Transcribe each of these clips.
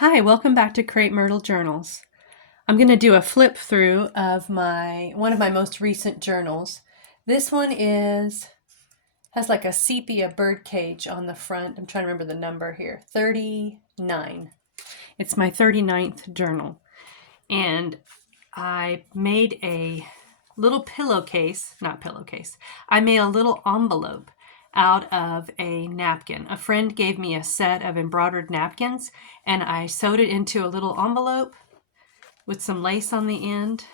Hi, welcome back to Create Myrtle Journals. I'm going to do a flip through of one of my most recent journals. This one has like a sepia bird cage on the front. I'm trying to remember the number here. 39. It's my 39th journal. And I made a little pillowcase, not pillowcase. I made a little envelope out of a napkin. A friend gave me a set of embroidered napkins and I sewed it into a little envelope with some lace on the end.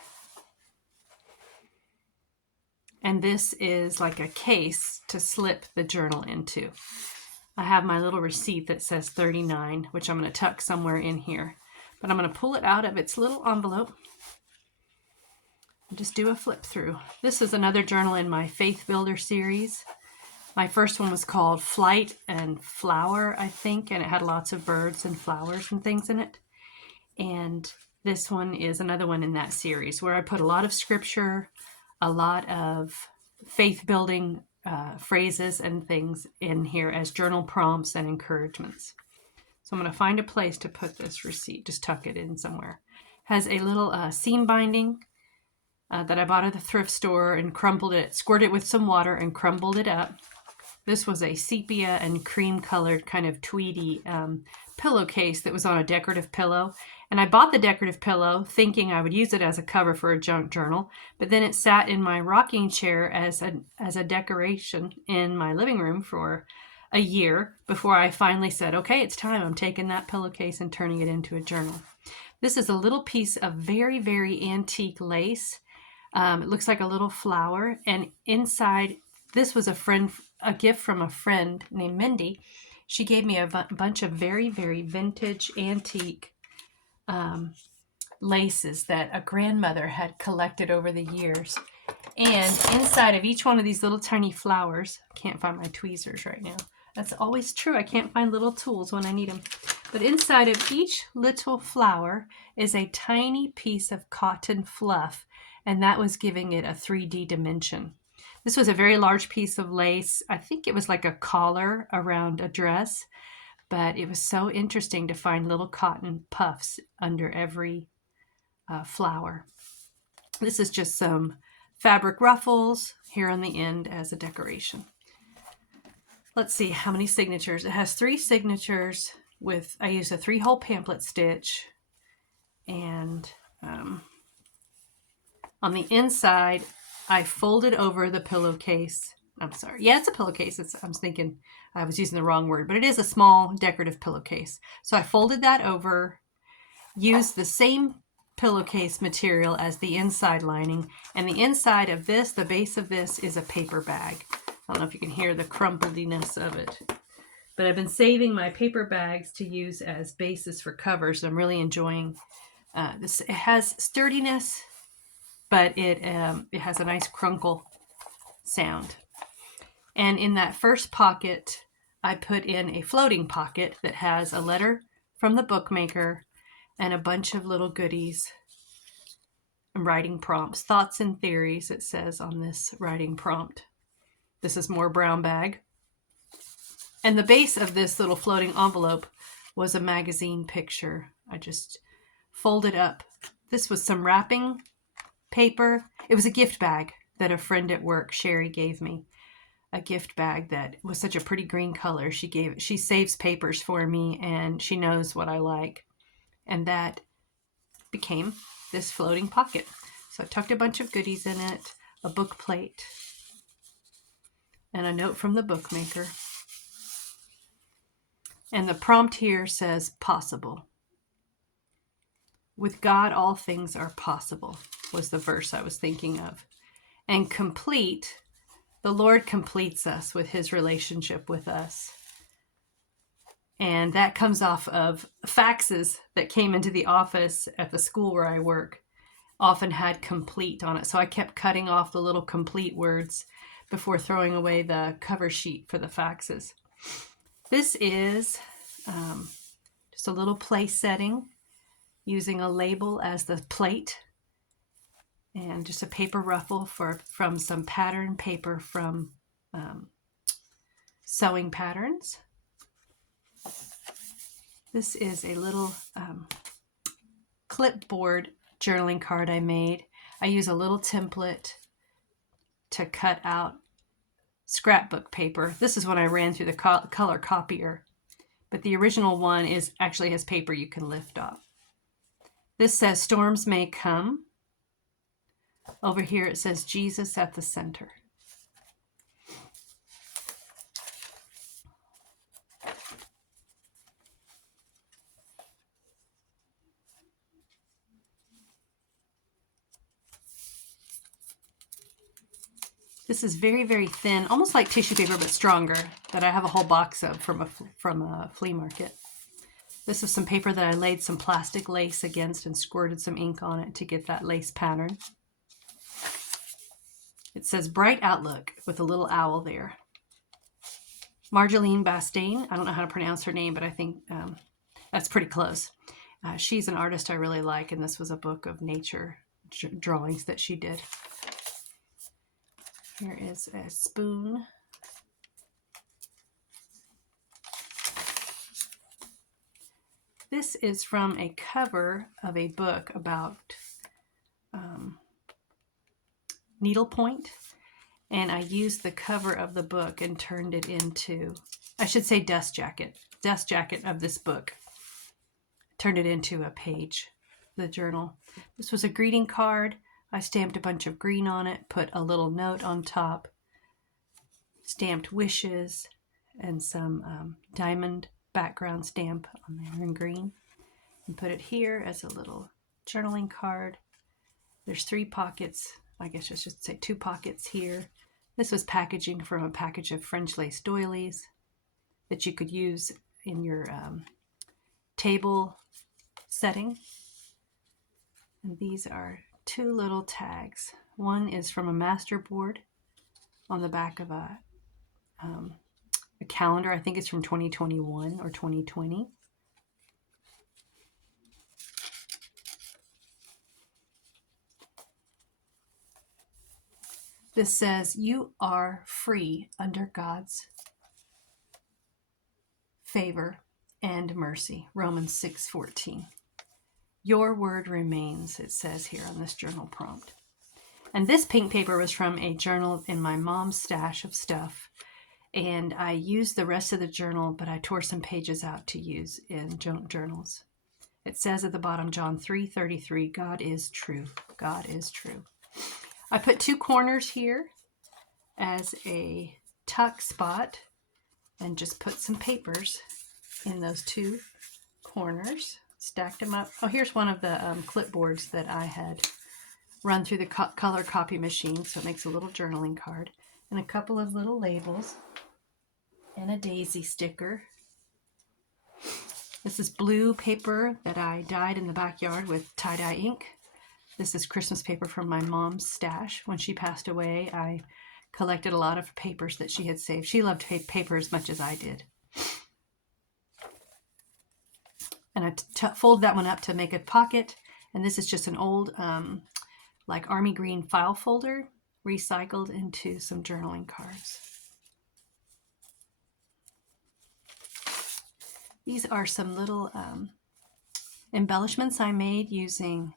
And this is like a case to slip the journal into. I have my little receipt that says 39, which I'm going to tuck somewhere in here. But I'm going to pull it out of its little envelope and just do a flip through. This is another journal in my Faith Builder series. My first one was called Flight and Flower, I think, and it had lots of birds and flowers and things in it. And this one is another one in that series where I put a lot of scripture, a lot of faith-building phrases and things in here as journal prompts and encouragements. So I'm going to find a place to put this receipt, just tuck it in somewhere. Has a little seam binding that I bought at the thrift store and crumpled it, squirted it with some water and crumbled it up. This was a sepia and cream colored kind of tweedy pillowcase that was on a decorative pillow. And I bought the decorative pillow thinking I would use it as a cover for a junk journal, but then it sat in my rocking chair as a decoration in my living room for a year before I finally said, okay, it's time. I'm taking that pillowcase and turning it into a journal. This is a little piece of very, very antique lace. It looks like a little flower, and inside, this was a gift from a friend named Mindy. She gave me a bunch of very, very vintage, antique laces that a grandmother had collected over the years. And inside of each one of these little tiny flowers, I can't find my tweezers right now. That's always true. I can't find little tools when I need them. But inside of each little flower is a tiny piece of cotton fluff, and that was giving it a 3D dimension. This was a very large piece of lace. I think it was like a collar around a dress, but it was so interesting to find little cotton puffs under every flower. This is just some fabric ruffles here on the end as a decoration. Let's see how many signatures. It has 3 signatures with, I used a 3-hole pamphlet stitch, and on the inside, I folded over the pillowcase. I'm sorry. Yeah, it's a pillowcase. I was thinking I was using the wrong word, but it is a small decorative pillowcase. So I folded that over, used the same pillowcase material as the inside lining, and the inside of this, the base of this, is a paper bag. I don't know if you can hear the crumplediness of it, but I've been saving my paper bags to use as bases for covers. I'm really enjoying this. It has sturdiness, but it has a nice crunkle sound. And in that first pocket, I put in a floating pocket that has a letter from the bookmaker and a bunch of little goodies and writing prompts, thoughts and theories, it says on this writing prompt. This is more brown bag. And the base of this little floating envelope was a magazine picture. I just folded up. This was some wrapping paper. It was a gift bag that a friend at work, Sherry, gave me. A gift bag that was such a pretty green color. She saves papers for me and she knows what I like. And that became this floating pocket. So I tucked a bunch of goodies in it, a book plate, and a note from the bookmaker. And the prompt here says, possible. With God, all things are possible, was the verse I was thinking of. And complete, the Lord completes us with his relationship with us. And that comes off of faxes that came into the office at the school where I work, often had complete on it. So I kept cutting off the little complete words before throwing away the cover sheet for the faxes. This is just a little place setting using a label as the plate and just a paper ruffle from some pattern paper from Sewing Patterns. This is a little clipboard journaling card I made. I use a little template to cut out scrapbook paper. This is what I ran through the color copier, but the original one actually has paper you can lift off. This says storms may come. Over here it says Jesus at the center. This is very, very thin, almost like tissue paper, but stronger, that I have a whole box of from a flea market. This is some paper that I laid some plastic lace against and squirted some ink on it to get that lace pattern. It says Bright Outlook with a little owl there. Marjolaine Bastain, I don't know how to pronounce her name, but I think that's pretty close. She's an artist I really like, and this was a book of nature drawings that she did. Here is a spoon. This is from a cover of a book about needlepoint, and I used the cover of the book and turned it into, I should say dust jacket of this book. Turned it into a page, the journal. This was a greeting card. I stamped a bunch of green on it, put a little note on top, stamped wishes, and some diamond background stamp on there in green, and put it here as a little journaling card. There's 3 pockets. I guess I should say 2 pockets here. This was packaging from a package of French lace doilies that you could use in your table setting. And these are 2 little tags. One is from a master board on the back of a calendar. I think it's from 2021 or 2020. This says, you are free under God's favor and mercy. Romans 6:14. Your word remains, it says here on this journal prompt. And this pink paper was from a journal in my mom's stash of stuff. And I used the rest of the journal, but I tore some pages out to use in journals. It says at the bottom, John 3:33, God is true. God is true. I put 2 corners here as a tuck spot and just put some papers in those 2 corners. Stacked them up. Oh, here's one of the clipboards that I had run through the color copy machine, so it makes a little journaling card, and a couple of little labels, and a daisy sticker. This is blue paper that I dyed in the backyard with tie-dye ink. This is Christmas paper from my mom's stash. When she passed away, I collected a lot of papers that she had saved. She loved paper as much as I did. And I folded that one up to make a pocket. And this is just an old, like army green file folder, recycled into some journaling cards. These are some little embellishments I made using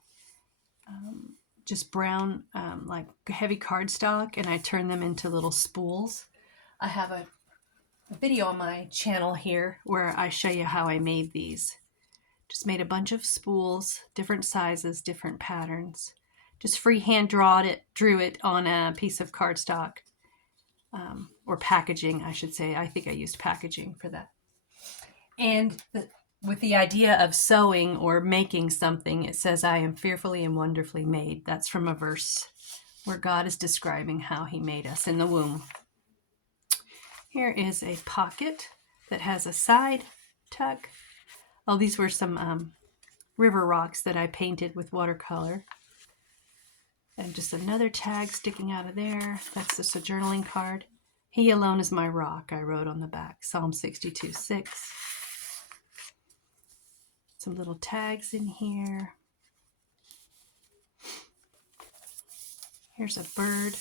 just brown, like heavy cardstock, and I turned them into little spools. I have a video on my channel here where I show you how I made these. Just made a bunch of spools, different sizes, different patterns. Just freehand drew it on a piece of cardstock, or packaging, I should say. I think I used packaging for that. And with the idea of sewing or making something, it says, I am fearfully and wonderfully made. That's from a verse where God is describing how he made us in the womb. Here is a pocket that has a side tuck. Oh, these were some river rocks that I painted with watercolor. And just another tag sticking out of there. That's just a journaling card. He alone is my rock, I wrote on the back. Psalm 62:6. Some little tags in here. Here's a bird.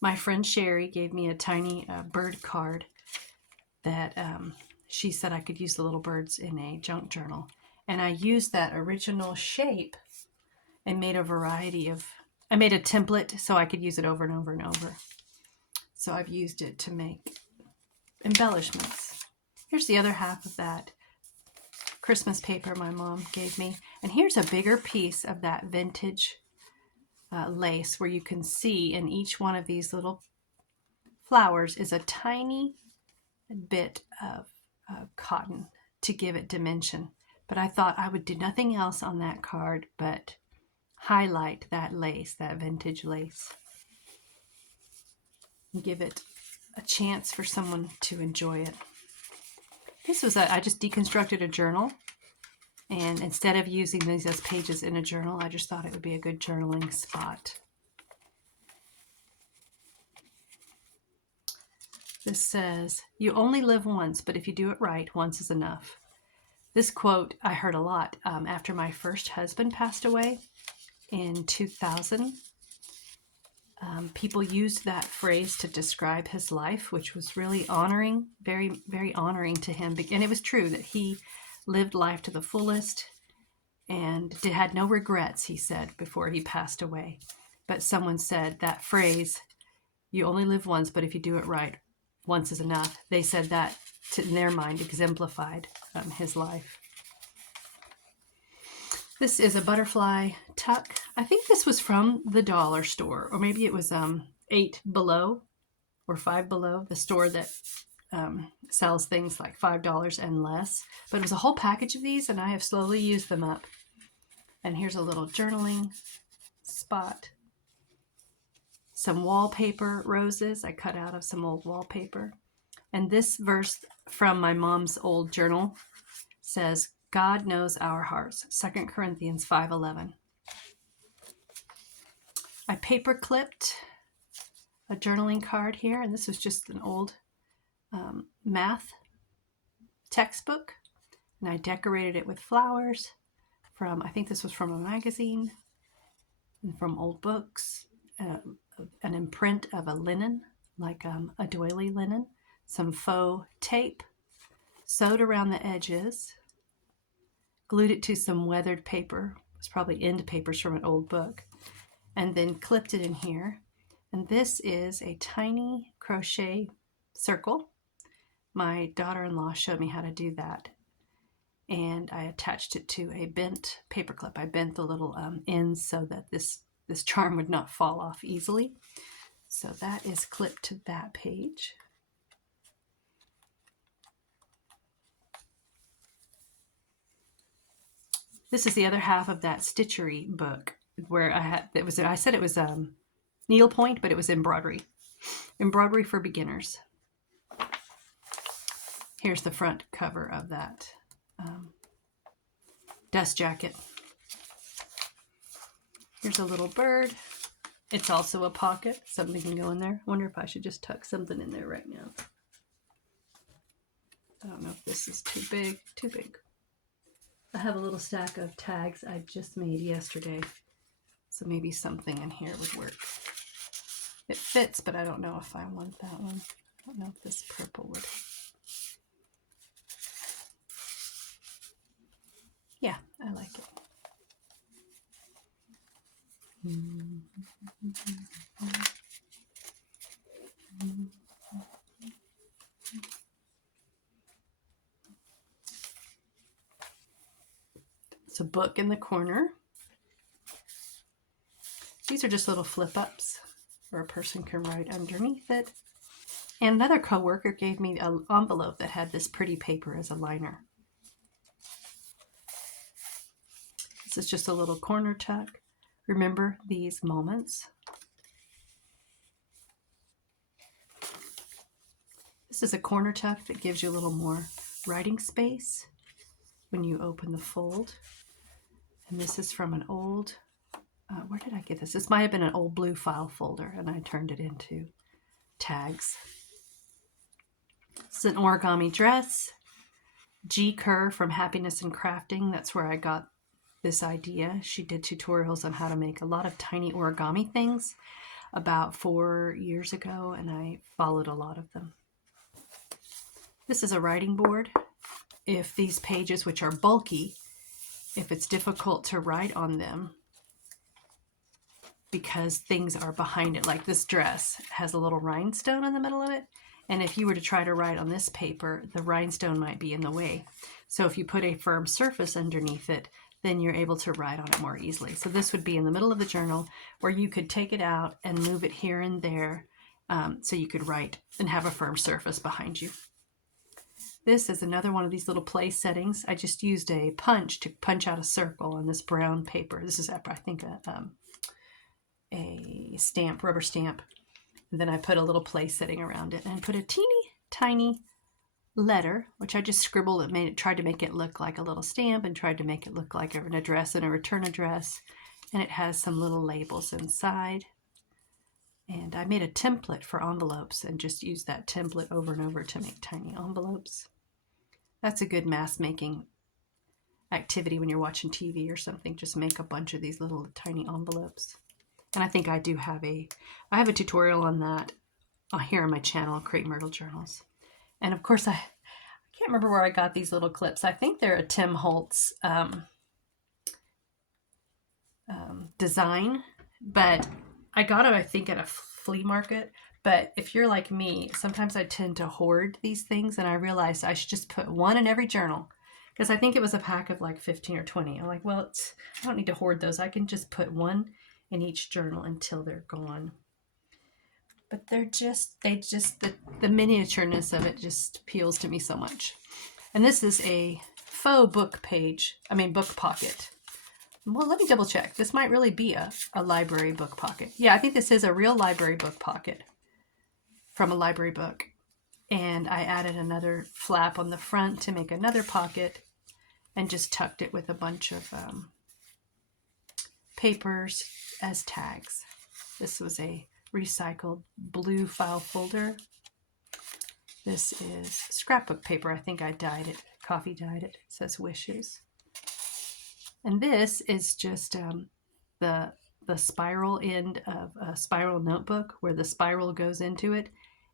My friend Sherry gave me a tiny bird card that she said I could use the little birds in a junk journal. And I used that original shape and made a variety of, I made a template so I could use it over and over and over. So I've used it to make embellishments. Here's the other half of that Christmas paper my mom gave me. And here's a bigger piece of that vintage lace where you can see in each one of these little flowers is a tiny bit of cotton to give it dimension. But I thought I would do nothing else on that card but highlight that lace, that vintage lace, and give it a chance for someone to enjoy it. This was I just deconstructed a journal, and instead of using these as pages in a journal, I just thought it would be a good journaling spot. This says, "You only live once, but if you do it right, once is enough." This quote I heard a lot after my first husband passed away in 2000. People used that phrase to describe his life, which was really honoring, very, very honoring to him. And it was true that he lived life to the fullest and had no regrets, he said, before he passed away. But someone said that phrase, "You only live once, but if you do it right, once is enough." They said that in their mind exemplified his life. This is a butterfly tuck. I think this was from the dollar store, or maybe it was 8 Below or 5 Below, the store that sells things like $5 and less. But it was a whole package of these, and I have slowly used them up. And here's a little journaling spot. Some wallpaper roses I cut out of some old wallpaper. And this verse from my mom's old journal says, "God knows our hearts," 2 Corinthians 5:11. I paper clipped a journaling card here, and this was just an old math textbook, and I decorated it with flowers from, I think this was from a magazine, and from old books, an imprint of a linen, like a doily linen, some faux tape, sewed around the edges, glued it to some weathered paper. It was probably end papers from an old book, and then clipped it in here. And this is a tiny crochet circle. My daughter-in-law showed me how to do that, and I attached it to a bent paper clip. I bent the little ends so that this charm would not fall off easily. So that is clipped to that page. This is the other half of that stitchery book where I said it was needlepoint, but it was embroidery for beginners. Here's the front cover of that dust jacket. Here's a little bird. It's also a pocket. Something can go in there. I wonder if I should just tuck something in there right now. I don't know if this is too big. Too big. I have a little stack of tags I just made yesterday, so maybe something in here would work. It fits, but I don't know if I want that one. I don't know if this purple would. Yeah, I like it. It's a book in the corner. These are just little flip-ups where a person can write underneath it. And another coworker gave me an envelope that had this pretty paper as a liner. This is just a little corner tuck. Remember these moments. This is a corner tuck that gives you a little more writing space when you open the fold. And this is from an old, where did I get this? This might have been an old blue file folder, and I turned it into tags. This is an origami dress. G. Kerr from Happiness and Crafting. That's where I got this idea. She did tutorials on how to make a lot of tiny origami things about 4 years ago, and I followed a lot of them. This is a writing board. If these pages, which are bulky, if it's difficult to write on them because things are behind it, like this dress has a little rhinestone in the middle of it, and if you were to try to write on this paper, the rhinestone might be in the way. So if you put a firm surface underneath it, then you're able to write on it more easily. So this would be in the middle of the journal where you could take it out and move it here and there, so you could write and have a firm surface behind you. This is another one of these little place settings. I just used a punch to punch out a circle on this brown paper. This is, I think, a stamp, rubber stamp. And then I put a little place setting around it and put a teeny tiny letter, which I just scribbled and tried to make it look like a little stamp and tried to make it look like an address and a return address. And it has some little labels inside. And I made a template for envelopes and just used that template over and over to make tiny envelopes. That's a good mask making activity when you're watching TV or something. Just make a bunch of these little tiny envelopes. And I think I have a tutorial on that here on my channel, Create Myrtle Journals. And of course, I can't remember where I got these little clips. I think they're a Tim Holtz design, but I got it, I think, at a flea market. But if you're like me, sometimes I tend to hoard these things, and I realized I should just put one in every journal, because I think it was a pack of like 15 or 20. I'm like, well, I don't need to hoard those. I can just put one in each journal until they're gone. But the miniatureness of it just appeals to me so much. And this is a faux book pocket. Well, let me double check. This might really be a library book pocket. Yeah, I think this is a real library book pocket from a library book. And I added another flap on the front to make another pocket and just tucked it with a bunch of papers as tags. This was a recycled blue file folder. This is scrapbook paper. I think I dyed it, coffee dyed it. It says wishes. And this is just the spiral end of a spiral notebook where the spiral goes into it.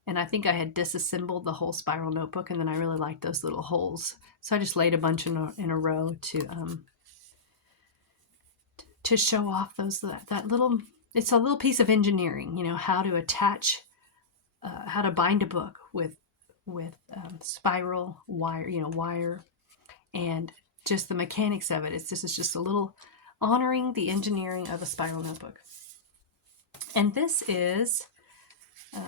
And I think I had disassembled the whole spiral notebook, and then I really liked those little holes. So I just laid a bunch in a row to show off that little, it's a little piece of engineering, how to attach, how to bind a book with spiral wire, wire, and just the mechanics of it. It's just a little honoring the engineering of a spiral notebook. And this is a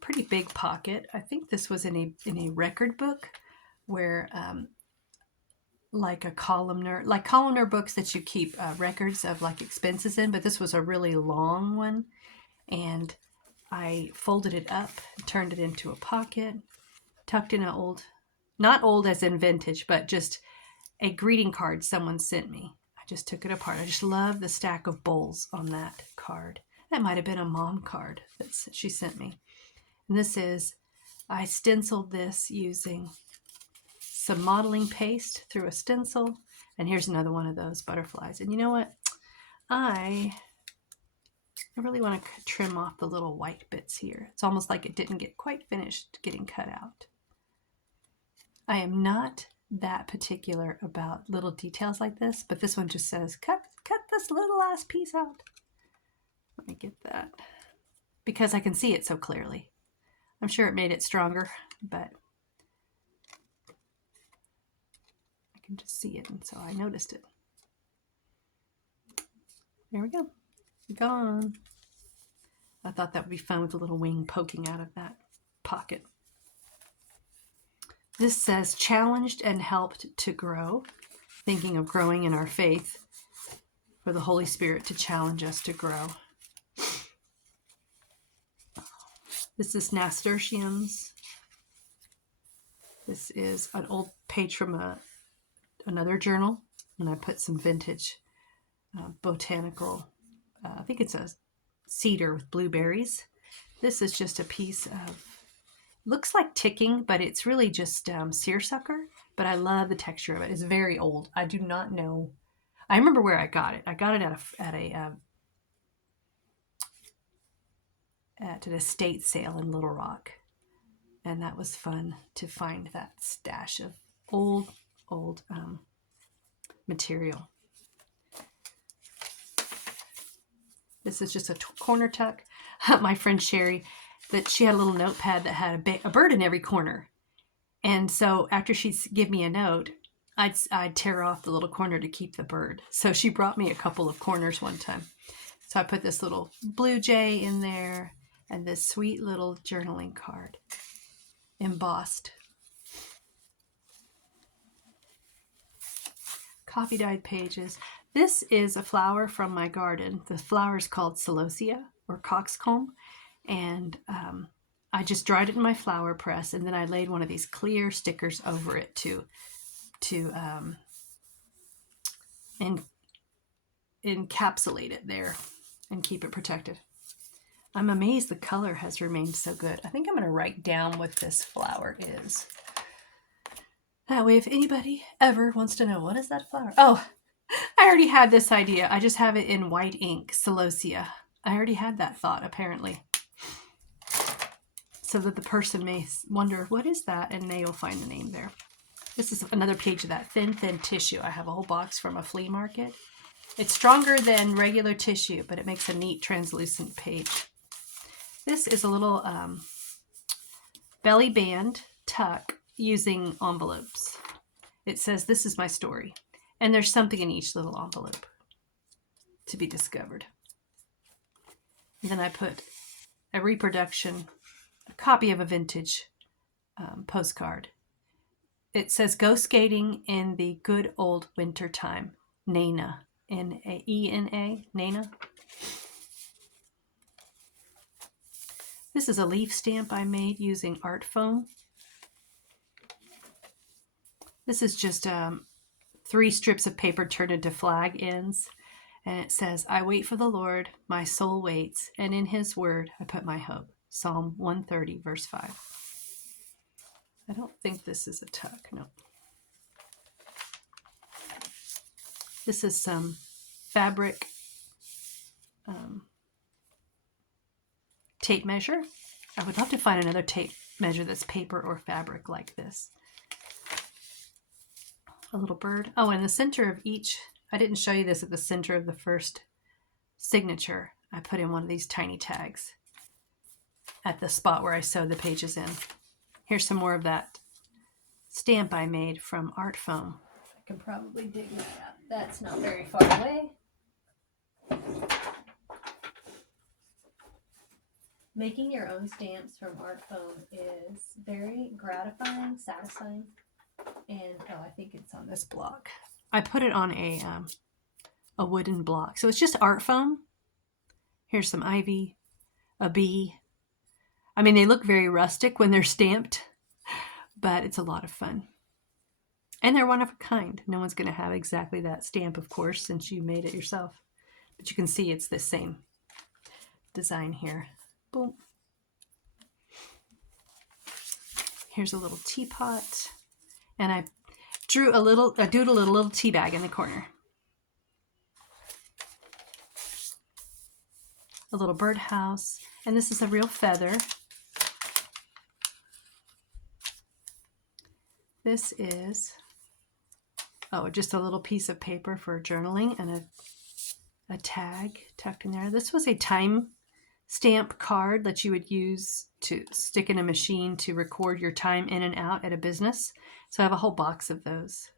pretty big pocket. I think this was in a record book where like columnar books that you keep records of like expenses in, but this was a really long one, and I folded it up, turned it into a pocket, tucked in not old as in vintage, but just a greeting card someone sent me. I just took it apart. I just love the stack of bowls on that card. That might have been a mom card that she sent me. And I stenciled this using some modeling paste through a stencil. And here's another one of those butterflies. And you know what? I really want to trim off the little white bits here. It's almost like it didn't get quite finished getting cut out. I am not that particular about little details like this, but this one just says, cut this little ass piece out. Let me get that, because I can see it so clearly. I'm sure it made it stronger, but I can just see it, and so I noticed it. There we go. Gone. I thought that would be fun with a little wing poking out of that pocket. This says, challenged and helped to grow. Thinking of growing in our faith, for the Holy Spirit to challenge us to grow. This is nasturtiums. This is an old page from another journal, and I put some vintage botanical, I think it's a cedar with blueberries. This is just a piece of, looks like ticking, but it's really just seersucker, but I love the texture of it. It's very old. I do not know. I remember where I got it. I got it at an estate sale in Little Rock. And that was fun to find that stash of old material. This is just a corner tuck. My friend Sherry, that she had a little notepad that had a bird in every corner. And so after she'd give me a note, I'd tear off the little corner to keep the bird. So she brought me a couple of corners one time. So I put this little blue jay in there and this sweet little journaling card embossed. Coffee dyed pages. This is a flower from my garden. The flower is called celosia or coxcomb. And I just dried it in my flower press, and then I laid one of these clear stickers over it to encapsulate it there and keep it protected. I'm amazed the color has remained so good. I think I'm going to write down what this flower is. That way, if anybody ever wants to know, what is that flower? Oh, I already had this idea. I just have it in white ink, celosia. I already had that thought, apparently. So that the person may wonder, what is that? And they will find the name there. This is another page of that thin tissue. I have a whole box from a flea market. It's stronger than regular tissue, but it makes a neat translucent page. This is a little belly band tuck using envelopes. It says, "This is my story." And there's something in each little envelope to be discovered. And then I put a reproduction, a copy of a vintage postcard. It says, "Go skating in the good old winter time. Nana." N-A-E-N-A, Nana. This is a leaf stamp I made using art foam. This is just 3 strips of paper turned into flag ends. And it says, "I wait for the Lord, my soul waits, and in his word I put my hope." Psalm 130, verse 5. I don't think this is a tuck, no. This is some fabric tape measure. I would love to find another tape measure that's paper or fabric like this. A little bird. Oh, in the center of each, I didn't show you this, at the center of the first signature, I put in one of these tiny tags at the spot where I sewed the pages in. Here's some more of that stamp I made from art foam. I can probably dig that out. That's not very far away. Making your own stamps from art foam is very gratifying, satisfying, and I think it's on this block. I put it on a wooden block, so it's just art foam. Here's some ivy, a bee. I mean, they look very rustic when they're stamped, but it's a lot of fun. And they're one of a kind. No one's going to have exactly that stamp, of course, since you made it yourself. But you can see it's the same design here. Boom. Here's a little teapot. And I drew doodled a little tea bag in the corner. A little birdhouse. And this is a real feather. This is, just a little piece of paper for journaling and a tag tucked in there. This was a time stamp card that you would use to stick in a machine to record your time in and out at a business. So I have a whole box of those.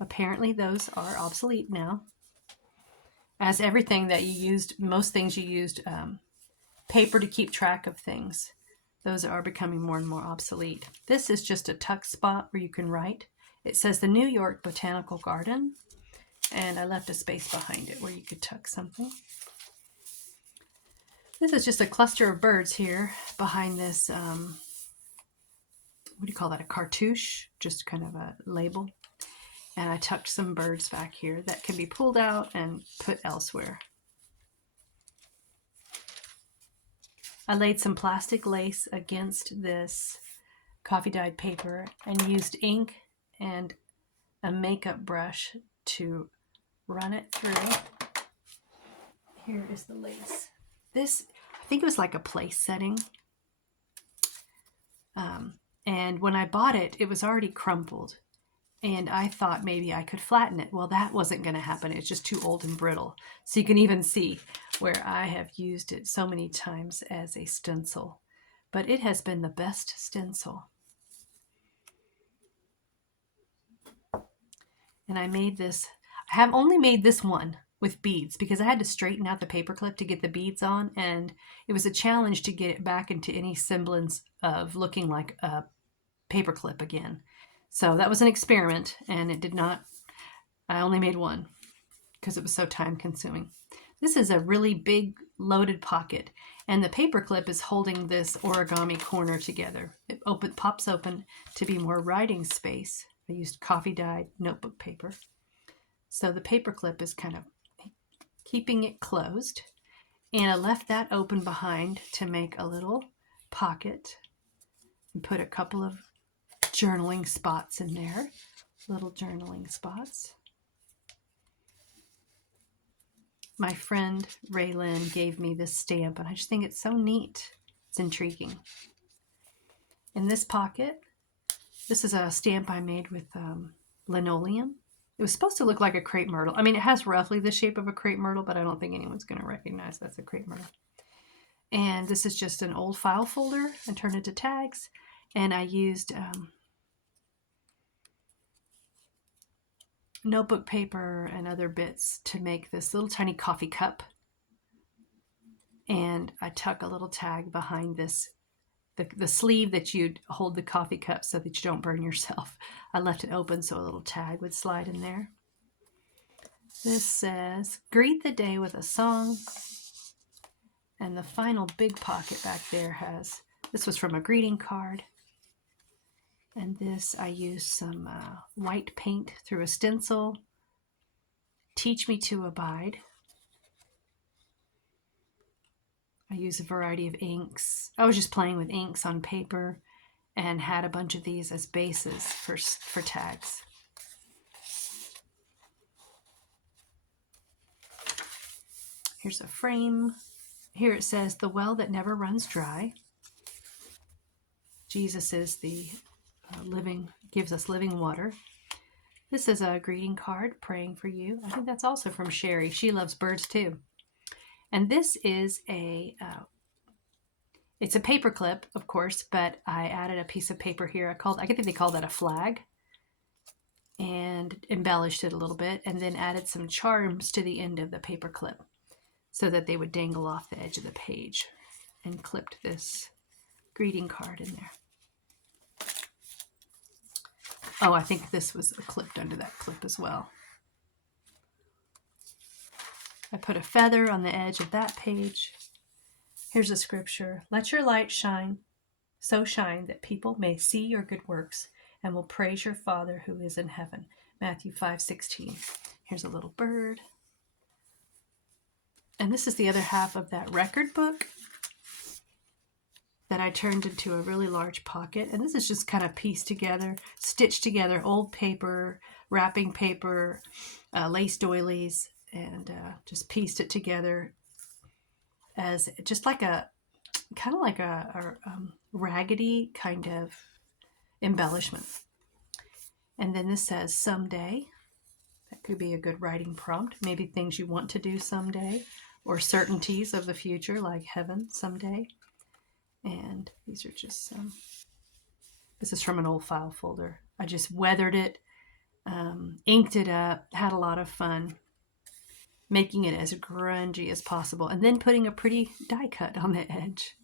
Apparently those are obsolete now. As everything that you used, most things you used paper to keep track of things. Those are becoming more and more obsolete. This is just a tuck spot where you can write. It says the New York Botanical Garden, and I left a space behind it where you could tuck something. This is just a cluster of birds here behind this, what do you call that, a cartouche, just kind of a label. And I tucked some birds back here that can be pulled out and put elsewhere. I laid some plastic lace against this coffee dyed paper and used ink and a makeup brush to run it through. Here is the lace. This, I think it was like a place setting. And when I bought it, it was already crumpled. And I thought maybe I could flatten it. Well, that wasn't going to happen. It's just too old and brittle. So you can even see where I have used it so many times as a stencil. But it has been the best stencil. And I made this, I have only made this one with beads because I had to straighten out the paperclip to get the beads on. And it was a challenge to get it back into any semblance of looking like a paperclip again. So that was an experiment, and it did not, I only made one because it was so time consuming. This is a really big loaded pocket, and the paperclip is holding this origami corner together. It pops open to be more writing space. I used coffee dyed notebook paper. So the paperclip is kind of keeping it closed, and I left that open behind to make a little pocket and put a couple of journaling spots in there, little journaling spots. My friend Raylyn gave me this stamp, and I just think it's so neat. It's intriguing. In this pocket, this is a stamp I made with linoleum. It was supposed to look like a crepe myrtle. I mean, it has roughly the shape of a crepe myrtle, but I don't think anyone's going to recognize that's a crepe myrtle. And this is just an old file folder. I turned it to tags, and I used notebook paper and other bits to make this little tiny coffee cup. And I tuck a little tag behind this, the sleeve that you'd hold the coffee cup so that you don't burn yourself. I left it open so a little tag would slide in there. This says, greet the day with a song. And the final big pocket back there has, this was from a greeting card. And this, I used some white paint through a stencil. Teach me to abide. I use a variety of inks. I was just playing with inks on paper and had a bunch of these as bases for tags. Here's a frame. Here it says, the well that never runs dry. Jesus is the gives us living water. This is a greeting card, praying for you. I think that's also from Sherry. She loves birds too. And this is it's a paper clip, of course, but I added a piece of paper here. I think they call that a flag, and embellished it a little bit, and then added some charms to the end of the paper clip so that they would dangle off the edge of the page, and clipped this greeting card in there. Oh, I think this was clipped under that clip as well. I put a feather on the edge of that page. Here's a scripture. Let your light shine, so shine that people may see your good works and will praise your Father who is in heaven. Matthew 5:16. Here's a little bird. And this is the other half of that record book that I turned into a really large pocket. And this is just kind of pieced together, stitched together, old paper, wrapping paper, lace doilies, and just pieced it together as just like a kind of like a raggedy kind of embellishment. And then this says someday. That could be a good writing prompt. Maybe things you want to do someday, or certainties of the future like heaven someday. And these are just this is from an old file folder. I just weathered it, inked it up, had a lot of fun making it as grungy as possible, and then putting a pretty die cut on the edge.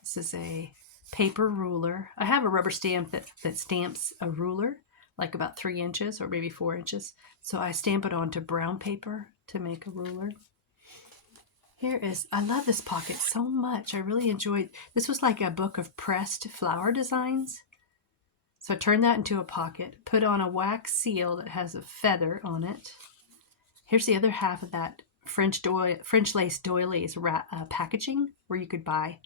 This is a paper ruler. I have a rubber stamp that stamps a ruler, like about 3 inches or maybe 4 inches. So I stamp it onto brown paper to make a ruler. Here is, I love this pocket so much. I really enjoyed, this was like a book of pressed flower designs. So I turned that into a pocket, put on a wax seal that has a feather on it. Here's the other half of that French lace doilies packaging, where you could buy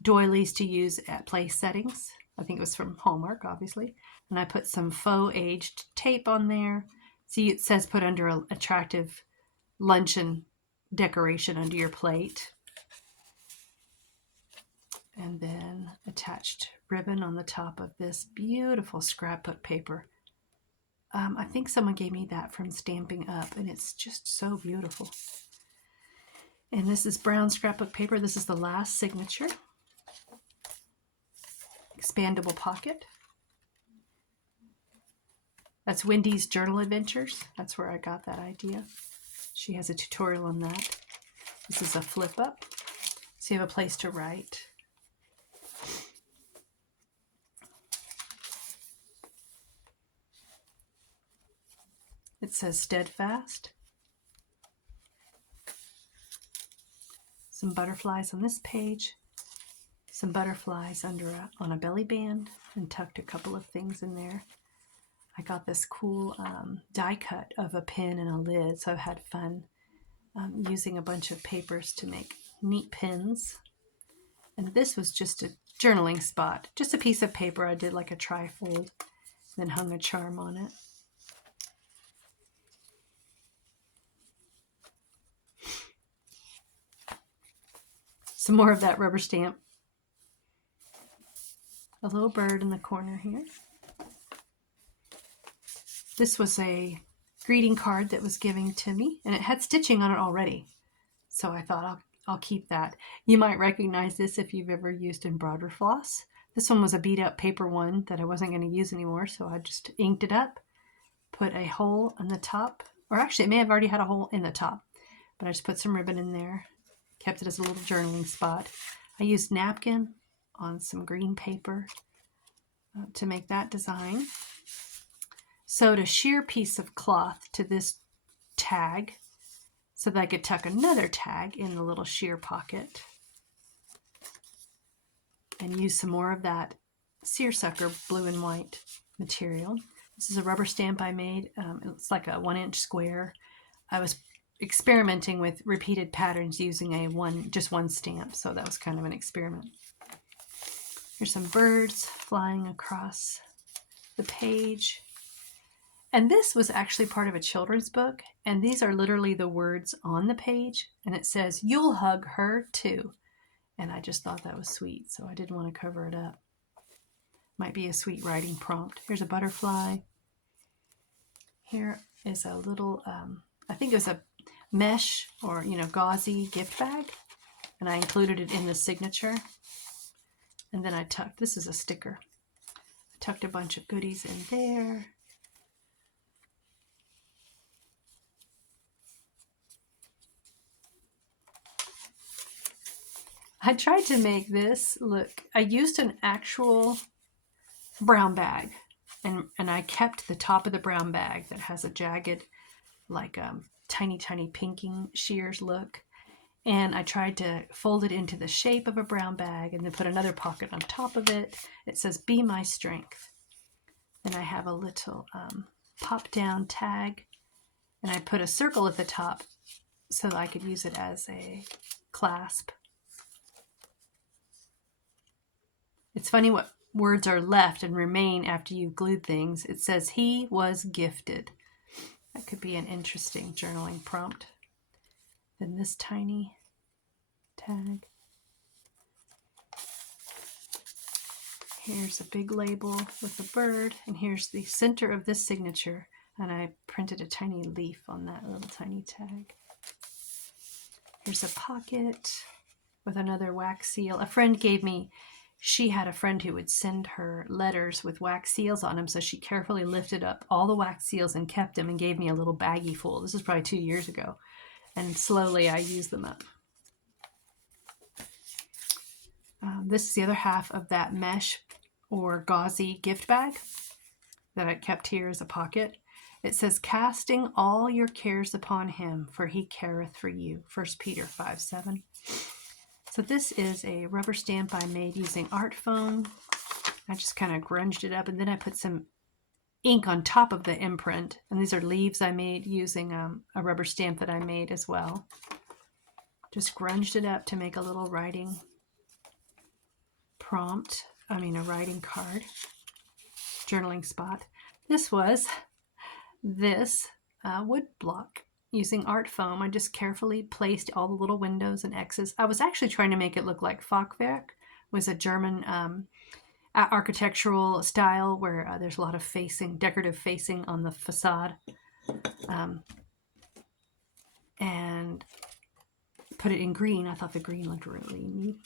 doilies to use at place settings. I think it was from Hallmark, obviously. And I put some faux aged tape on there. See, it says put under an attractive luncheon decoration under your plate. and then attached ribbon on the top of this beautiful scrapbook paper. I think someone gave me that from Stamping Up, and it's just so beautiful. And this is brown scrapbook paper. This is the last signature. Expandable pocket. That's Wendy's Journal Adventures. That's where I got that idea. She has a tutorial on that. This is a flip up, so you have a place to write. It says steadfast. Some butterflies on this page. Some butterflies on a belly band, and tucked a couple of things in there. I got this cool die cut of a pin and a lid, so I've had fun using a bunch of papers to make neat pins. And this was just a journaling spot, just a piece of paper. I did like a trifold, then hung a charm on it. Some more of that rubber stamp. A little bird in the corner here. This was a greeting card that was given to me, and it had stitching on it already. So I thought I'll keep that. You might recognize this if you've ever used embroidery floss. This one was a beat up paper one that I wasn't going to use anymore, so I just inked it up, put a hole in the top, or actually it may have already had a hole in the top, but I just put some ribbon in there, kept it as a little journaling spot. I used napkin on some green paper to make that design. Sewed a sheer piece of cloth to this tag so that I could tuck another tag in the little sheer pocket, and use some more of that seersucker blue and white material. This is a rubber stamp I made. It's like a 1-inch square. I was experimenting with repeated patterns using just one stamp, so that was kind of an experiment. Here's some birds flying across the page. And this was actually part of a children's book, and these are literally the words on the page, and it says, "You'll hug her too." And I just thought that was sweet, so I didn't want to cover it up. Might be a sweet writing prompt. Here's a butterfly. Here is a little, I think it was a mesh or, gauzy gift bag, and I included it in the signature. And then I tucked, this is a sticker. I tucked a bunch of goodies in there. I tried to make this look, I used an actual brown bag, and I kept the top of the brown bag that has a jagged, like tiny pinking shears look. And I tried to fold it into the shape of a brown bag and then put another pocket on top of it. It says, "Be my strength." Then I have a little pop down tag, and I put a circle at the top so that I could use it as a clasp. It's funny what words are left and remain after you've glued things. It says, "He was gifted." That could be an interesting journaling prompt. Then this tiny tag. Here's a big label with a bird, and here's the center of this signature, and I printed a tiny leaf on that little tiny tag. Here's a pocket with another wax seal. A friend gave me, she had a friend who would send her letters with wax seals on them, so she carefully lifted up all the wax seals and kept them and gave me a little baggie full. This is probably 2 years ago, and slowly I used them up. This is the other half of that mesh or gauzy gift bag that I kept here as a pocket. It says, "Casting all your cares upon him, for he careth for you." 1 Peter 5:7. So this is a rubber stamp I made using art foam. I just kind of grunged it up, and then I put some ink on top of the imprint. And these are leaves I made using a rubber stamp that I made as well. Just grunged it up to make a little writing prompt. A writing card, journaling spot. This was this wood block using art foam. I just carefully placed all the little windows and X's. I was actually trying to make it look like fachwerk, was a German architectural style where there's a lot of decorative facing on the facade. And put it in green. I thought the green looked really neat.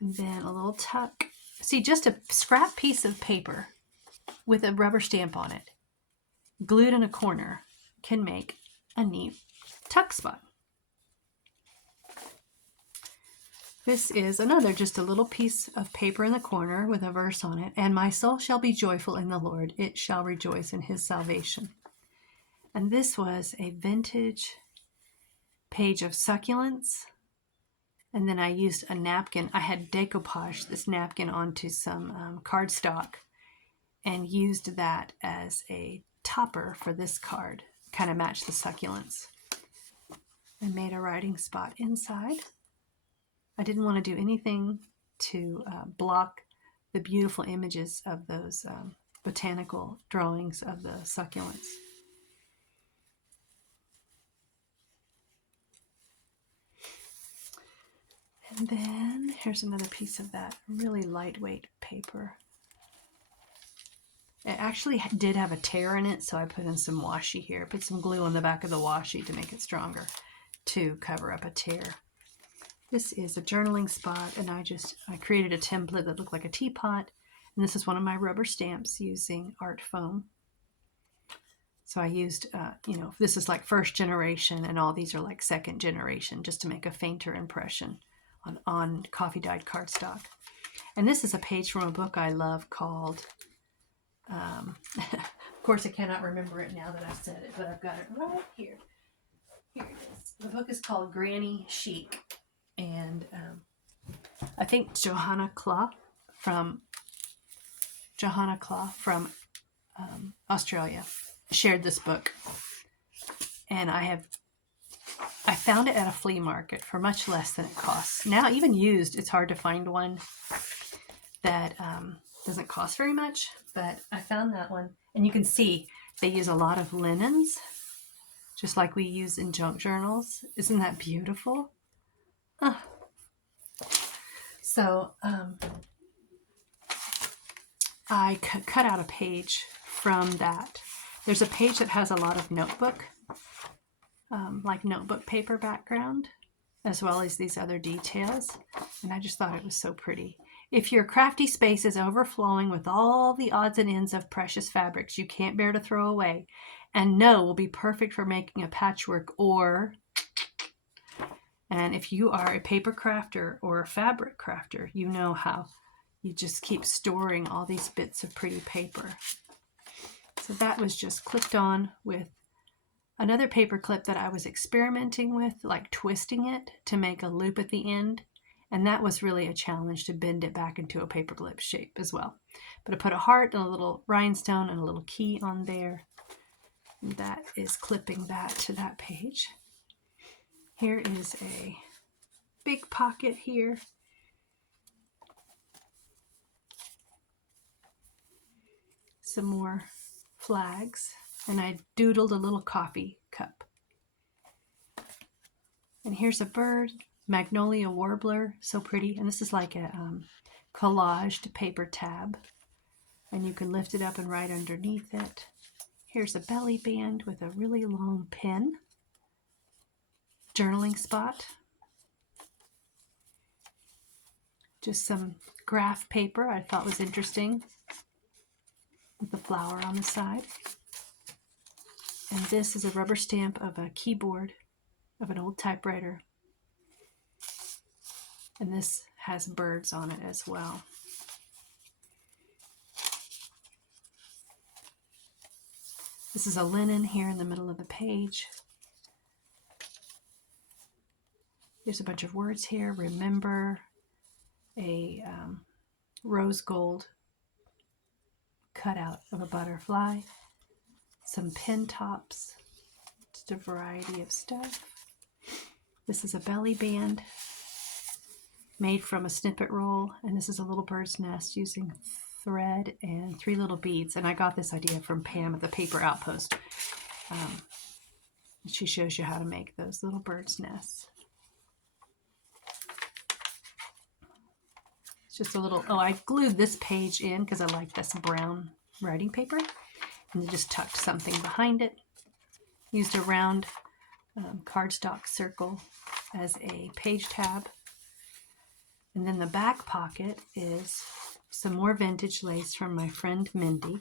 And then a little tuck. See, just a scrap piece of paper with a rubber stamp on it, glued in a corner, can make a neat tuck spot. This is another, just a little piece of paper in the corner with a verse on it. And my soul shall be joyful in the Lord. It shall rejoice in his salvation. And this was a vintage page of succulents. And then I used a napkin. I had decoupaged this napkin onto some cardstock and used that as a topper for this card. Kind of matched the succulents. I made a writing spot inside. I didn't want to do anything to block the beautiful images of those botanical drawings of the succulents. And then here's another piece of that really lightweight paper. It actually did have a tear in it, so I put in some washi here. Put some glue on the back of the washi to make it stronger to cover up a tear. This is a journaling spot, and I created a template that looked like a teapot, and this is one of my rubber stamps using art foam. So I used, this is like first generation, and all these are like second generation, just to make a fainter impression on coffee dyed cardstock. And this is a page from a book I love called, of course I cannot remember it now that I've said it, but I've got it right here. Here it is. The book is called Granny Chic. And I think Johanna Claw from Australia shared this book. And I found it at a flea market for much less than it costs. Now, even used, it's hard to find one that doesn't cost very much. But I found that one. And you can see they use a lot of linens, just like we use in junk journals. Isn't that beautiful? So I cut out a page from that. There's a page that has a lot of notebook, like notebook paper background, as well as these other details. And I just thought it was so pretty. If your crafty space is overflowing with all the odds and ends of precious fabrics you can't bear to throw away, and will be perfect for making a patchwork and if you are a paper crafter or a fabric crafter, you know how you just keep storing all these bits of pretty paper. So that was just clipped on with another paper clip that I was experimenting with, like twisting it to make a loop at the end. And that was really a challenge to bend it back into a paperclip shape as well. But I put a heart and a little rhinestone and a little key on there. And that is clipping that to that page. Here is a big pocket here. Some more flags. And I doodled a little coffee cup. And here's a bird, magnolia warbler, so pretty. And this is like a collaged paper tab. And you can lift it up and write underneath it. Here's a belly band with a really long pin. Journaling spot. Just some graph paper I thought was interesting with the flower on the side. And this is a rubber stamp of a keyboard of an old typewriter. And this has birds on it as well. This is a linen here in the middle of the page. There's a bunch of words here. Remember, a rose gold cutout of a butterfly, some pin tops, just a variety of stuff. This is a belly band made from a snippet roll, and this is a little bird's nest using thread and 3 little beads. And I got this idea from Pam at the Paper Outpost. She shows you how to make those little bird's nests. just a little, oh, I glued this page in because I like this brown writing paper, and then just tucked something behind it. Used a round cardstock circle as a page tab. And then the back pocket is some more vintage lace from my friend Mindy.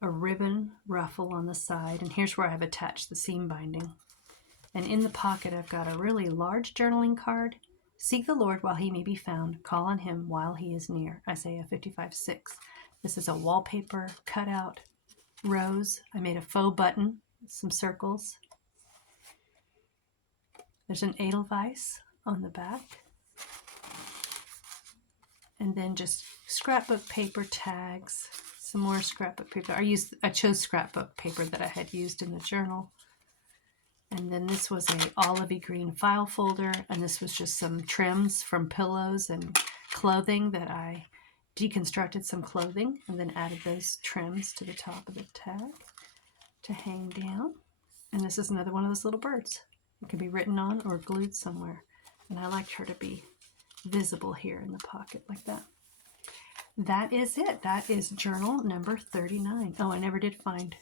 A ribbon ruffle on the side, and here's where I've attached the seam binding. And in the pocket I've got a really large journaling card. Seek the Lord while he may be found. Call on him while he is near. Isaiah 55:6. This is a wallpaper cutout rose. I made a faux button, some circles. There's an Edelweiss on the back. And then just scrapbook paper tags, some more scrapbook paper. I chose scrapbook paper that I had used in the journal. And then this was a olivey green file folder, and this was just some trims from pillows and clothing that I deconstructed some clothing and then added those trims to the top of the tag to hang down. And this is another one of those little birds. It can be written on or glued somewhere. And I liked her to be visible here in the pocket like that. That is it. That is journal number 39. Oh, I never did find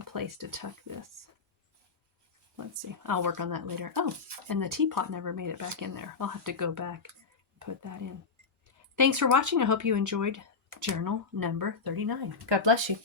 a place to tuck this. Let's see. I'll work on that later. Oh, and the teapot never made it back in there. I'll have to go back and put that in. Thanks for watching. I hope you enjoyed journal number 39. God bless you.